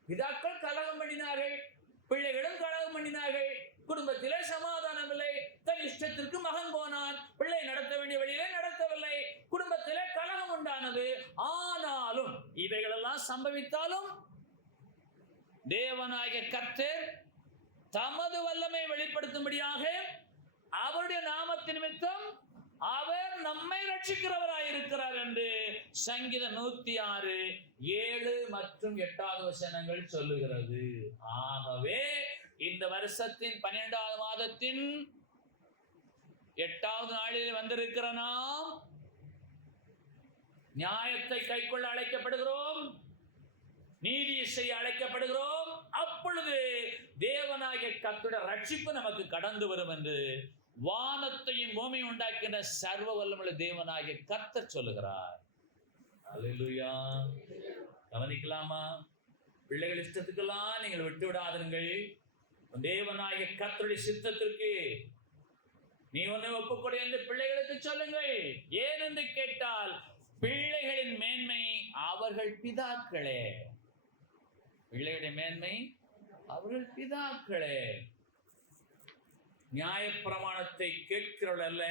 பிதாக்கள் கலகம் பண்ணினார்கள், பிள்ளைகளும் கலகம் பண்ணினார்கள், குடும்பத்திலே சமாதானம் இல்லை, தன் இஷ்டத்திற்கு மகன் போனான், பிள்ளை நடத்த வேண்டிய வழியிலே நடத்தவில்லை, குடும்பத்திலே கலகம் உண்டானது. ஆனாலும் இவைகளெல்லாம் சம்பவித்தாலும் தேவனாகிய கர்த்தர் தமது வல்லமை வெளிப்படுத்தும்படியாக அவருடைய நாமத்தின் நிமித்தம் அவர் நம்மை ரட்சிக்கிறவராய் இருக்கிறார் என்று சங்கீதம் 106 7 மற்றும் 8வது வசனங்கள் சொல்லுகிறது. ஆகவே இந்த வருஷத்தின் 12வது மாதத்தின் 8வது நாளில் வந்திருக்கிற நாம் நியாயத்தை கைக்கொள்ள அழைக்கப்படுகிறோம், நீதி செய்ய அழைக்கப்படுகிறோம். அப்பொழுது தேவனாகிய கர்த்தருடைய ரட்சிப்பு நமக்கு கடந்து வரும் என்று வானத்தையும் பூமியை உண்டாக்கின்ற சர்வ வல்லமையுள்ள தேவனாகிய கர்த்தர் சொல்லுகிறார். அல்லேலூயா. கவனிக்கலாமா? பிள்ளைகள் இஷ்டத்துக்கெல்லாம் நீங்கள் விட்டு விடாதீர்கள். தேவனாகிய கர்த்தருடைய சித்தத்திற்கு நீ உன்னை ஒப்புக்கொடு என்று பிள்ளைகளுக்கு சொல்லுங்கள். ஏனென்று கேட்டால் பிள்ளைகளின் மேன்மை அவர்கள் பிதாக்களே. பிள்ளைகளுடைய மேன்மை அவர்கள் பிதாக்களே. நியாயப்பிரமாணத்தை கேட்கிறவர்கள் அல்ல,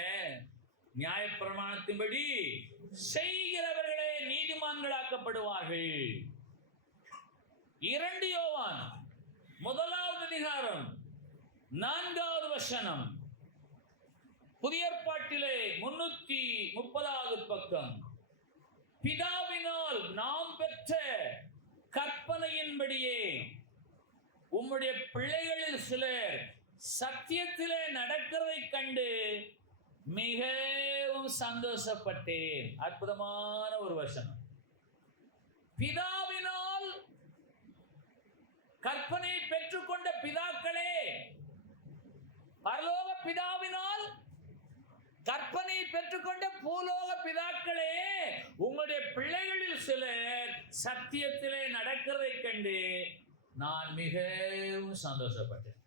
நியாயப்பிரமாணத்தின்படி செய்கிறவர்களே நீதிமான்களாக்கப்படுவார்கள். 2 யோவான் 1வது அதிகாரம் 4வது வசனம், புதிய ஏற்பாட்டிலே 330வது பக்கம். பிதாவினால் நாம் பெற்ற கற்பனையின்படியே உம்முடைய பிள்ளைகளில் சிலர் சத்தியத்திலே நடக்கிறதை கண்டு மிகவும் சந்தோஷப்பட்டேன். அற்புதமான ஒரு வசனம். பிதாவினால் கற்பனையை பெற்றுக்கொண்ட பிதாக்களே, பரலோக பிதாவினால் கற்பனையை பெற்றுக்கொண்ட பூலோக பிதாக்களே, உங்களுடைய பிள்ளைகளில் சிலர் சத்தியத்திலே நடக்கிறதை கண்டு நான் மிகவும் சந்தோஷப்பட்டேன்.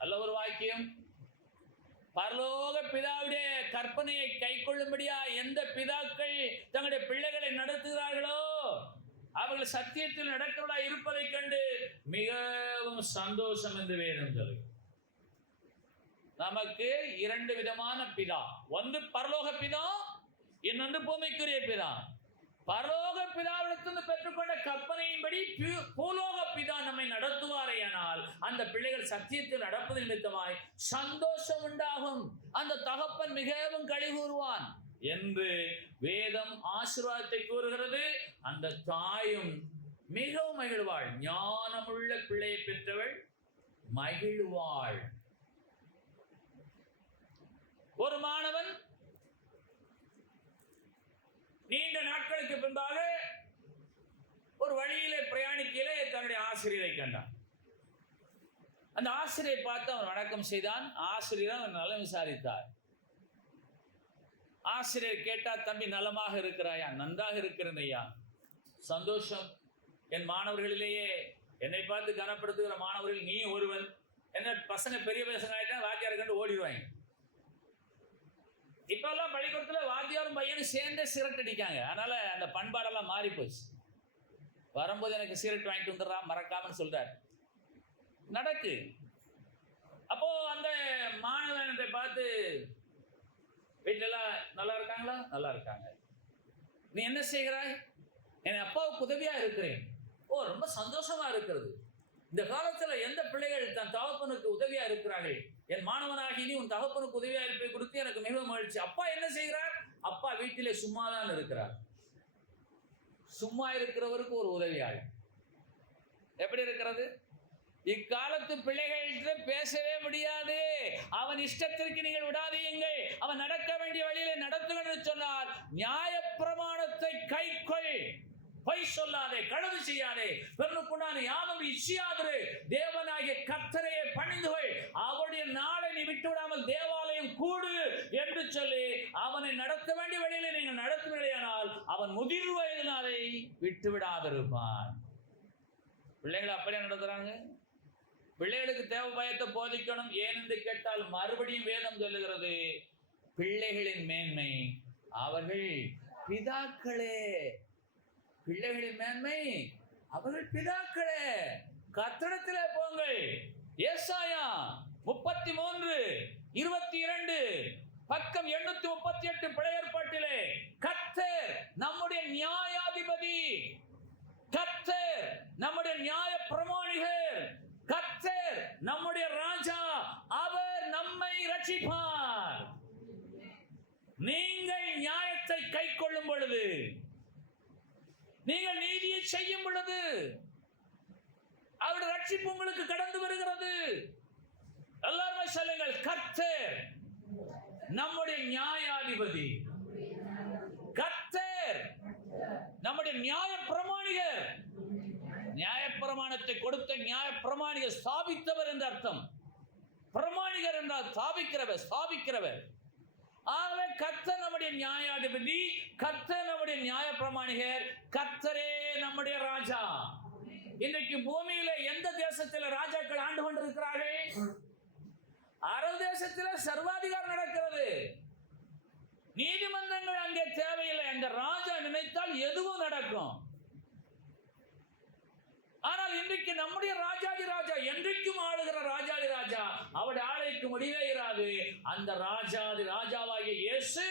நல்ல ஒரு வாக்கியம். பரலோக பிதாவுடைய கற்பனையை கை கொள்ளும்படியா எந்த பிதாக்கள் தங்களுடைய பிள்ளைகளை நடத்துகிறார்களோ அவர்கள் சத்தியத்தில் நடக்கிறவர்களா இருப்பதை கண்டு மிகவும் சந்தோஷம் என்று வேணும் சொல்லு. நமக்கு 2 விதமான பிதா. ஒன்று பரலோக பிதா, இன்னொன்று பூமிக்குரிய பிதா. பரலோக பிதாவிடத்திலிருந்து பெற்றுக்கொண்ட கற்பனையின்படி பூலோக பிதா நம்மை நடத்துவாரேயானால் அந்த பிள்ளைகள் சத்தியத்தில் நடப்பது நிமித்தமாய் சந்தோஷம் உண்டாகும், அந்த தகப்பன் மிகவும் களி கூறுவான் என்று வேதம் ஆசீர்வாதத்தை கூறுகிறது. அந்த தாயும் மிகவும் மகிழ்வாள். ஞானமுள்ள பிள்ளையை பெற்றவள் மகிழ்வாள். ஒரு மாணவன் நீண்ட நாட்களுக்கு பின்பாக ஒரு வழியிலே பிரயாணிக்கையிலே தன்னுடைய ஆசிரியரை கண்டான். அந்த ஆசிரியரை பார்த்து அவன் வணக்கம் செய்தான். ஆசிரியர் அவன் நலம் விசாரித்தார். ஆசிரியர் கேட்டார், தம்பி நலமாக இருக்கிறாயா? நன்றாக இருக்கிறேன் ஐயா, சந்தோஷம். என் மாணவர்களிலேயே என்னை பார்த்து கனப்படுத்துகிற மாணவர்கள் நீ ஒருவன். என்ன பசங்க பெரிய பசங்க ஆயிட்டா வாத்தியாரை கண்டு ஓடிடுவாங்க. இப்பெல்லாம் பள்ளிக்கூடத்தில் வாத்தியாரும் பையனும் சேர்ந்தே சிகரெட் அடிக்காங்க. அதனால அந்த பண்பாடெல்லாம் மாறி போச்சு. வரும்போது எனக்கு சிகரெட் வாங்கிட்டு வந்துடுறா மறக்காமன்னு சொல்றாரு. நடக்கு. அப்போ அந்த மாணவனை பார்த்து, வீட்டிலெல்லாம் நல்லா இருக்காங்களா? நல்லா இருக்காங்க. நீ என்ன செய்கிறாய்? என் அப்பாவுக்கு உதவியா இருக்கிறேன். ஓ, ரொம்ப சந்தோஷமா இருக்கிறது. இந்த காலத்துல எந்த பிள்ளைகள் தன் தகப்பனுக்கு உதவியா இருக்கிறார்கள்? என் மாணவனாகி நீ உன் தகப்பனுக்கு உதவியா இருப்பை கொடுத்து எனக்கு மிகவும் மகிழ்ச்சி. அப்பா என்ன செய்கிறார்? அப்பா வீட்டிலே சும்மாதான் இருக்கிறார். சும்மா இருக்கிறவருக்கு ஒரு உதவியாள் எப்படி இருக்கிறது? இக்காலத்து பிள்ளைகள்கிட்ட பேசவே முடியாது. அவன் இஷ்டத்திற்கு நீங்கள் விடாதீங்கள், அவன் நடக்க வேண்டிய வழியில நடத்துங்கள் சொன்னார். நியாயப்பிரமாணத்தை கைக்கொள், பொய் சொல்லாதே, களவு செய்யாதே, பெருக்குண்டான யாவும் இச்சியாதிரு, தேவனாகிய கர்த்தரையே பணிந்துகொள், அவருடைய நாளை நீ விட்டு விடாமல் தேவாலயம் கூடு என்று சொல்லி அவனை நடத்த வேண்டிய வழியில நீங்கள் நடத்துவீர்களானால் அவன் முதிர் வயதில் அதை விட்டு விடாதிருப்பான். பிள்ளைகளை அப்படியே நடத்துறாங்க. பிள்ளைகளுக்கு தேவ பயத்தை போதிக்கணும். ஏனென்று கேட்டால் மறுபடியும் வேதம் சொல்லுகிறது, பிள்ளைகளின் மேன்மை அவர்கள் பிதாக்களே. பிள்ளைகளின் மேன்மை அவர்கள் பிதாக்களே. கர்த்தரிடத்திலே போங்கள். ஏசாயா 33:22 பக்கம் 838 பழைய ஏற்பாட்டிலே கர்த்தர் நம்முடைய நியாயாதிபதி, கர்த்தர் நம்முடைய நியாய பிரமாணிகர், கர்த்தர் நம்முடைய ராஜா, அவர் நம்மை ரட்சிப்பார். நீங்கள் நியாயத்தை கை கொள்ளும் பொழுது, நீங்கள் நீதியை செய்யும் பொழுது அவருடைய ரட்சிப்பு உங்களுக்கு கடந்து வருகிறது. எல்லாருமே சொல்லுங்கள், கர்த்தர் நம்முடைய நியாயாதிபதி, கர்த்தர் நம்முடைய நியாய பிரமாணிகர். நியாய பிரமாணத்தை கொடுத்த நியாய பிரமாணிகர் ஸ்தாபித்தவர் என்ற அர்த்தம். பிரமாணிகர் என்றால் ஸ்தாபிக்கிறவர். ஆகவே கர்த்தர் நம்முடைய நியாயாதிபதி, கர்த்தர் நம்முடைய நியாய பிரமாணிகர், கர்த்தரே நம்முடைய ராஜா. இன்றைக்கு பூமியில எந்த தேசத்தில் ராஜாக்கள் ஆண்டு கொண்டிருக்கிறார்கள்? அரபு தேசத்தில் சர்வாதிகாரம் நடக்கிறது. நீதிமன்றங்கள் அங்கே தேவையில்லை. அந்த ராஜா நினைத்தால் எதுவும் நடக்கும். ஆனால் இன்றைக்கு நம்முடைய ராஜாதி ராஜா, என்றைக்கும் ஆளுகிற ராஜாதி ராஜா, அவருடைய ஆளுக்கு முடிவே இராது. அந்த ராஜாதி ராஜாவாகிய இயேசு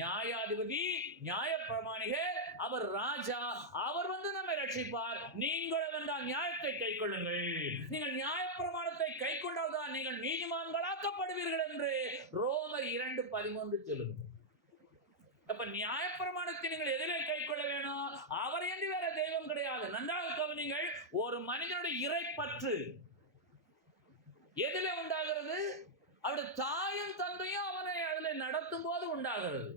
நியாயாதிபதி, நியாய பிரமாணிகர், அவர் ராஜா. அவர் வந்து நம்மை ரட்சிப்பார். நீங்களும் என்றால் நியாயத்தை கை கொள்ளுங்கள், நீங்கள் நியாய பிரமாணத்தை கை கொண்டால் தான் நீங்கள் நீதிமான்களாக்கப்படுவீர்கள் என்று ரோமர் 2:13 சொல்லுங்கள். அப்ப நியாயப்பிரமாணத்தை நீங்கள் எதிலே கை கொள்ள வேணும்? அவர் என்று வேற தெய்வம் கிடையாது. நன்றாக கவனிங்கள். ஒரு மனிதனுடைய இறைப்பற்று எதிலே உண்டாகிறது? அவருடைய தாயும் தந்தையும் அவனை அதில் நடத்தும் போது உண்டாகிறது.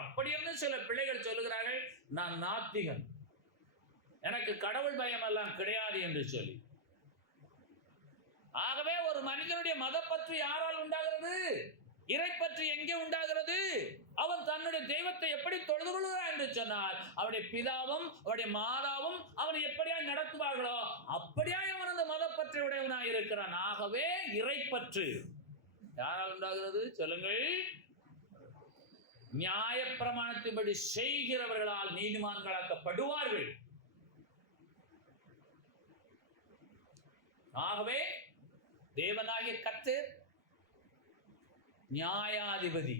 அப்படி இருந்து சில பிள்ளைகள் சொல்லுகிறார்கள், நான் நாத்திகன், எனக்கு கடவுள் பயம் எல்லாம் கிடையாது என்று சொல்லி. ஆகவே ஒரு மனிதனுடைய மதப்பற்று யாரால் உண்டாகிறது? இறைப்பற்று எங்கே உண்டாகிறது? அவன் தன்னுடைய தெய்வத்தை எப்படி தொழுது கொள்கிறான் என்று சொன்னால், அவருடைய பிதாவும் அவருடைய மாதாவும் அவனை எப்படியா நடத்துவார்களோ அப்படியா அவன் அந்த மதப்பற்றை உடையவனாய் இருக்கிறான். ஆகவே இறைப்பற்று யாரால் உண்டாகிறது? சொல்லுங்கள். நியாய பிரமாணத்தின்படி செய்கிறவர்களால் நீதிமான்களாக்கப்படுவார்கள். ஆகவே தேவனாகிய கர்த்தர் நியாயாதிபதி.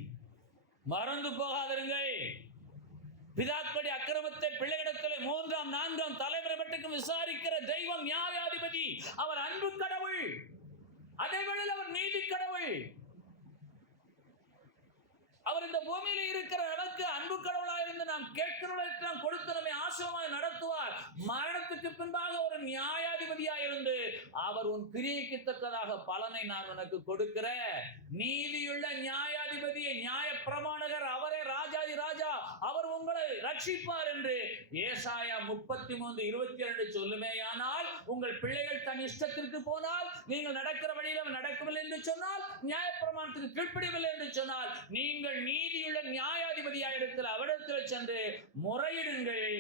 மறந்து போகாதிருங்கள். பிதாக்களுடைய அக்கிரமத்தை பிள்ளைகளிடத்தில் 3ஆம் 4ஆம் தலைமுறை மட்டும் விசாரிக்கிற தெய்வம் நியாயாதிபதி. அவர் அன்பு கடவுள், அதே வேளையில் அவர் நீதி கடவுள். அவர் இந்த பூமியில இருக்கிற நமக்கு அன்பு கடவுளாக இருந்து நாம் கேட்கிறவர்களுக்கு நாம் கொடுத்து நம்மை ஆசிரமமாக நடத்துவார். மரணத்துக்கு பின்பாக ஒரு நியாயாதிபதியாக இருந்து அவர் உன் கிரியைக்கு தக்கதாக பலனை நான் உனக்கு கொடுக்கிற நீதியுள்ள நியாயாதிபதியை, நியாய பிரமாணகர் அவரே ராஜாதி ராஜா, அவர் உங்களை ரட்சிப்பார் என்று ஏசாயா 33:22 சொல்லுமேயானால், உங்கள் பிள்ளைகள் தன் இஷ்டத்திற்கு போனால், நீங்கள் நடக்கிற வழியில் அவன் நடக்கவில்லை என்று சொன்னால், நியாய பிரமாணத்துக்கு கீழ்ப்படியவில்லை என்று சொன்னால், நீங்கள் நீதியுள்ள நியாயாதிபதியாக இருக்கிற அவரிடத்தில் சென்று முறையிடுங்கள்,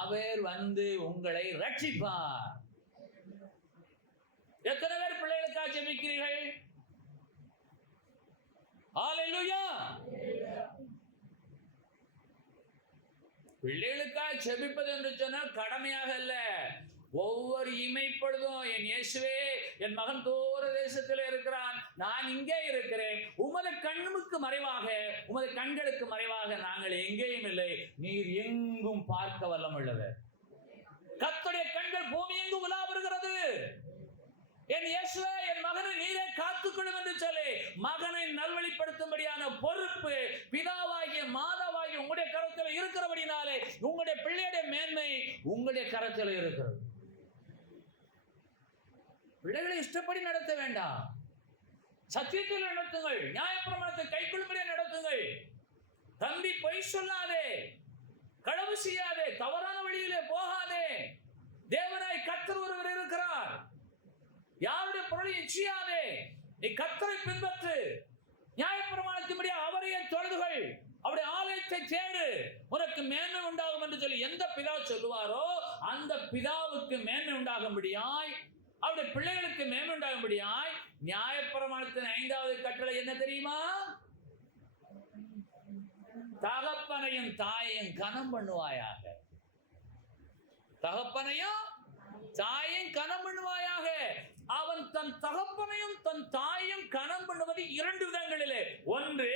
அவர் வந்து உங்களை ரட்சிப்பார். எத்தனை பேர் பிள்ளைகளுக்காக ஜெபிக்கிறீர்கள்? ஹல்லேலூயா. பிள்ளைகளுக்காக ஜெபிப்பது என்று சொன்னால் கடமையாக அல்ல. ஒவ்வொரு இமைப்பொழுதும் என் இயேசுவே, என் மகன் தூர தேசத்தில் இருக்கிறான், நான் இங்கே இருக்கிறேன், உமது கண்ணுக்கு மறைவாக, உமது கண்களுக்கு மறைவாக நாங்கள் எங்கேயும் இல்லை, நீர் எங்கும் பார்க்க வல்லமுள்ளவர். கர்த்தருடைய கண்கள் பூமி எங்கும் உலா வருகிறது. என் இயேசுவே, என் மகனை நீரே காத்துக்கொள்ளும் என்று சொல்லி மகனை நல்வழிப்படுத்தும்படியான பொறுப்பு பிதாவாகிய மாதாவாகிய உங்களுடைய கரத்தில் இருக்கிறபடினாலே உங்களுடைய பிள்ளையுடைய மேன்மை உங்களுடைய கரத்தில் இருக்கிறது. பிள்ளைகளை இஷ்டப்படி நடத்த வேண்டாம், சத்தியத்தில் நடத்துங்கள், நியாயப்பிரமாணத்தை கைக்கொள்ளும்படி நடத்துங்கள். தம்பி பொய் சொல்லாதே, களவு செய்யாதே, தவறான வழியிலே போகாதே. தேவனாய் கர்த்தர் ஒருவர் இருக்கிறார், யாருடைய பொருளை இச்சியாதே. நீ கர்த்தரை பின்பற்று, நியாயப்பிரமாணத்தின்படி அவரையே தொழுதுகள், அவருடைய ஆலயத்தை தேடு, உனக்கு மேன்மை உண்டாகும் என்று சொல்லி எந்த பிதா சொல்லுவாரோ அந்த பிதாவுக்கு மேன்மை உண்டாகும்படியாய், அவருடைய பிள்ளைகளுக்கு மேன்மை உண்டாகும்படியாய் நியாயப்பிரமாணத்தின் 5வது கட்டளை என்ன தெரியுமா? தகப்பனையும் தாயையும் கனம் பண்ணுவாயாக. தகப்பனையும் தாயையும் கனம் பண்ணுவாயாக. அவன் தன் தகப்பனையும் தன் தாயையும் கனம் பண்ணுவது 2 விதங்களிலே. ஒன்று,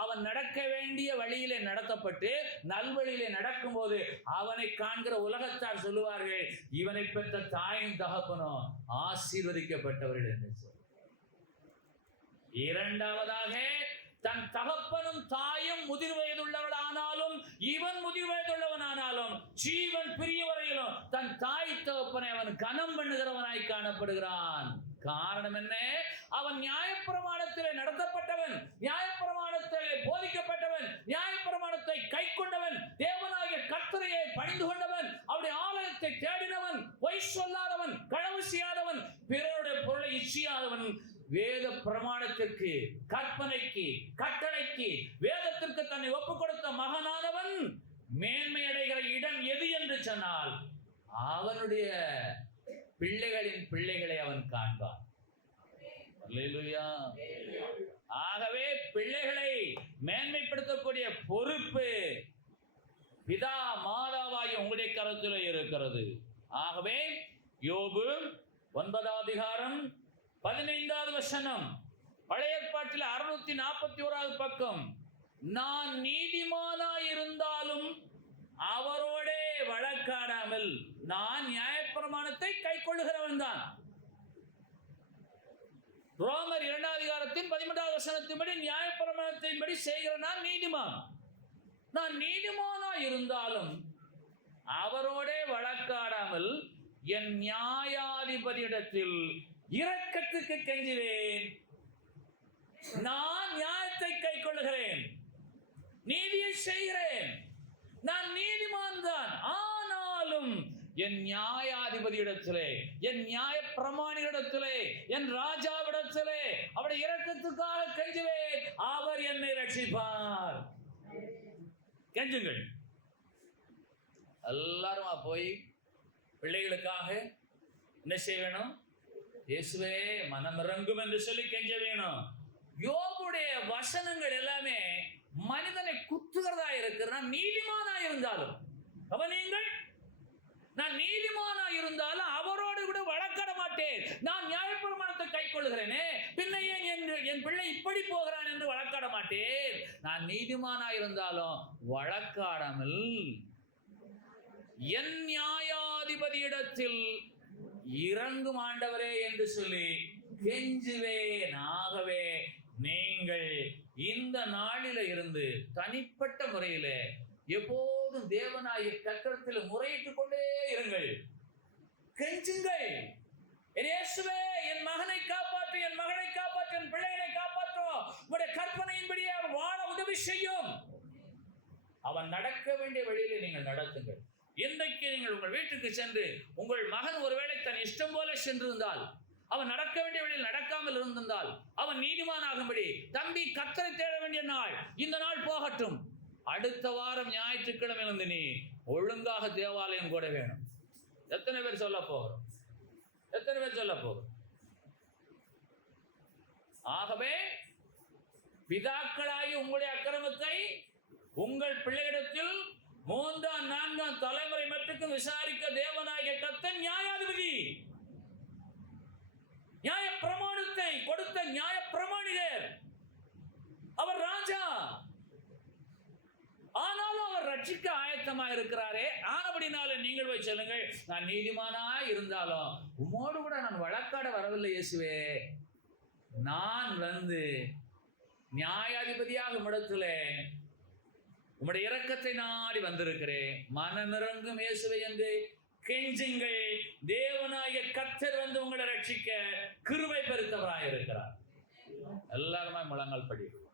அவன் நடக்க வேண்டிய வழியிலே நடத்தப்பட்டு நல்வழியிலே நடக்கும் போது அவனை காண்கிற உலகத்தார் சொல்லுவார்கள், இவனை பெற்ற தாயும் தகப்பனும் ஆசீர்வதிக்கப்பட்டவர்கள் என்று சொல். 2வதாக, தன் தகப்பனும் தாயும் முதிர் வயதுள்ளவளானாலும் இவன் முதிர் வயதுள்ளவனானாலும் ஜீவன் பிரிய வரையிலும் தன் தாய் தகப்பனை அவன் கனம் பண்ணுகிறவனாய் காணப்படுகிறான். காரணம் என்ன? அவன் நியாயப்பிரமாணத்திலே நடத்தப்பட்டவன், நியாயப்பிரமாணத்திலே போதிக்கப்பட்டவன், நியாயப்பிரமாணத்தை கை கொண்டவன், தேவனாகிய கர்த்தரையை பணிந்து கொண்டவன், அவருடைய ஆலயத்தை தேடினவன், பொய் சொல்லாதவன், களவு செய்யாதவன், பிறருடைய பொருளை இச்சியாதவன், வேத பிரமாணத்திற்கு, கற்பனைக்கு, கட்டளைக்கு, வேதத்திற்கு தன்னை ஒப்புக் கொடுத்த மகனானவன் மேன்மை அடைகிற இடம் எது என்று சொன்னால் அவனுடைய பிள்ளைகளின் பிள்ளைகளை அவன் காண்பான். அல்லேலூயா. ஆகவே பிள்ளைகளை மேன்மைப்படுத்தக்கூடிய பொறுப்பு பிதா மாதாவாகிய உங்களுடைய கரத்தில் இருக்கிறது. ஆகவே யோபு 9ஆம் அதிகாரம் 15வது வசனம். பழைய ஏற்பாட்டில் 641வது பக்கம். நான் நீதிமானாய் இருந்தாலும் அவரோடே வழக்காடாமல் நான் நியாயப்பிரமாணத்தை கைக்கொள்ளுகிறவன் தான். ரோமர் 2ஆம் அதிகாரத்தின் 13வது வசனத்தின்படி நியாயப்பிரமாணத்தின்படி செய்கிற நான் நீதிமான். நான் நீதிமானாய் இருந்தாலும் அவரோடே வழக்காடாமல் என் நியாயாதிபதியிடத்தில் இரக்கத்துக்கு கெஞ்சுவேன். நான் நியாயத்தை கைக்கொள்ளுகிறேன், நீதியை செய்கிறேன், நான் நீதிமான் தான். ஆனாலும் என் நியாயாதிபதியிடத்திலே, என் நியாய பிரமாணியிடத்திலே, என் ராஜாவிடத்திலே அவருடைய இரக்கத்துக்காக கெஞ்சுவேன். அவர் என்னை ரட்சிப்பார். கெஞ்சுங்கள். எல்லாரும் போய் பிள்ளைகளுக்காக என்ன செய்ய வேணும்? இயேசுவே மனமிறங்கும் என்று சொல்லி கெஞ்ச வேணும். யோபுடைய வசனங்கள் எல்லாமே மனிதனை குத்துகிறதா இருக்கிற. நீதிமானா இருந்தாலும் கவனியுங்கள், நான் நீதிமானா இருந்தாலும் அவரோடு கூட வழக்காட மாட்டேன். நான் நியாயப்பிரமாணத்தை கைக்கொள்ளுகிறேனே, பின்ன ஏன் என் பிள்ளை இப்படி போகிறான் என்று வழக்காட மாட்டேன். நான் நீதிமானா இருந்தாலும் வழக்காடாமல் என் நியாயாதிபதியிடத்தில் இறங்கும் ஆண்டவரே என்று சொல்லி கெஞ்சுவேன். ஆகவே நீங்கள் இந்த நாளில இருந்து தனிப்பட்ட முறையில எப்போதும் தேவனாய கர்த்தரிடத்தில் முறையிட்டுக் கொண்டே இருங்கள், கெஞ்சுங்கள். இயேசுவே என் மகனை காப்பாற்று, என் மகளை காப்பாற்று, என் பிள்ளைகளை காப்பாற்றும். உங்களுடைய கற்பனையின்படி அவர் வாழ உதவி செய்யும். அவன் நடக்க வேண்டிய வழியிலே நீங்கள் நடத்துங்கள். இன்றைக்கு நீங்கள் உங்கள் வீட்டுக்கு சென்று உங்கள் மகன் ஒருவேளை தன் இஷ்டம் போல சென்றிருந்தால், அவன் நடக்க வேண்டிய வழியில் நடக்காமல் இருந்திருந்தால், அவன் நீதிமானாகும்படி தம்பி கர்த்தரை தேட வேண்டிய நாள் இந்த நாள் போகட்டும். அடுத்த வாரம் ஞாயிற்றுக்கிழமையிலிருந்து நீ ஒழுங்காக தேவாலயம் கூட வேணும். எத்தனை பேர் சொல்ல போகிறோம்? எத்தனை பேர் சொல்ல போகிறோம்? ஆகவே பிதாக்களாகி உங்களுடைய அக்கிரமத்தை உங்கள் பிள்ளையிடத்தில் 3ஆம் 4ஆம் தலைமுறை மட்டுக்கு விசாரிக்க தேவனாகிய கர்த்தர் நியாயாதிபதி. நியாய பிரமாணத்தை கொடுத்த நியாய பிரமாணிகர் அவர் ராஜா. ஆனாலும் அவர் ரட்சிக்க ஆயத்தமா இருக்கிறாரே. ஆனபடினால நீங்கள் போய் சொல்லுங்கள், நான் நீதிமானா இருந்தாலும் உம்மோடு கூட நான் வழக்காட வரவில்லை இயேசுவே. நான் வந்து நியாயாதிபதியாக உம்மிடத்துல உம்முடைய இரக்கத்தை நாடி வந்திருக்கிறேன். மனமிறங்கும் இயேசுவே என்று கெஞ்சுங்கள். தேவனாகிய கர்த்தர் வந்து உங்களை ரட்சிக்க கிருபை பெருத்தவராக இருக்கிறார். எல்லாருமே முழங்கால் படிக்கிறோம்.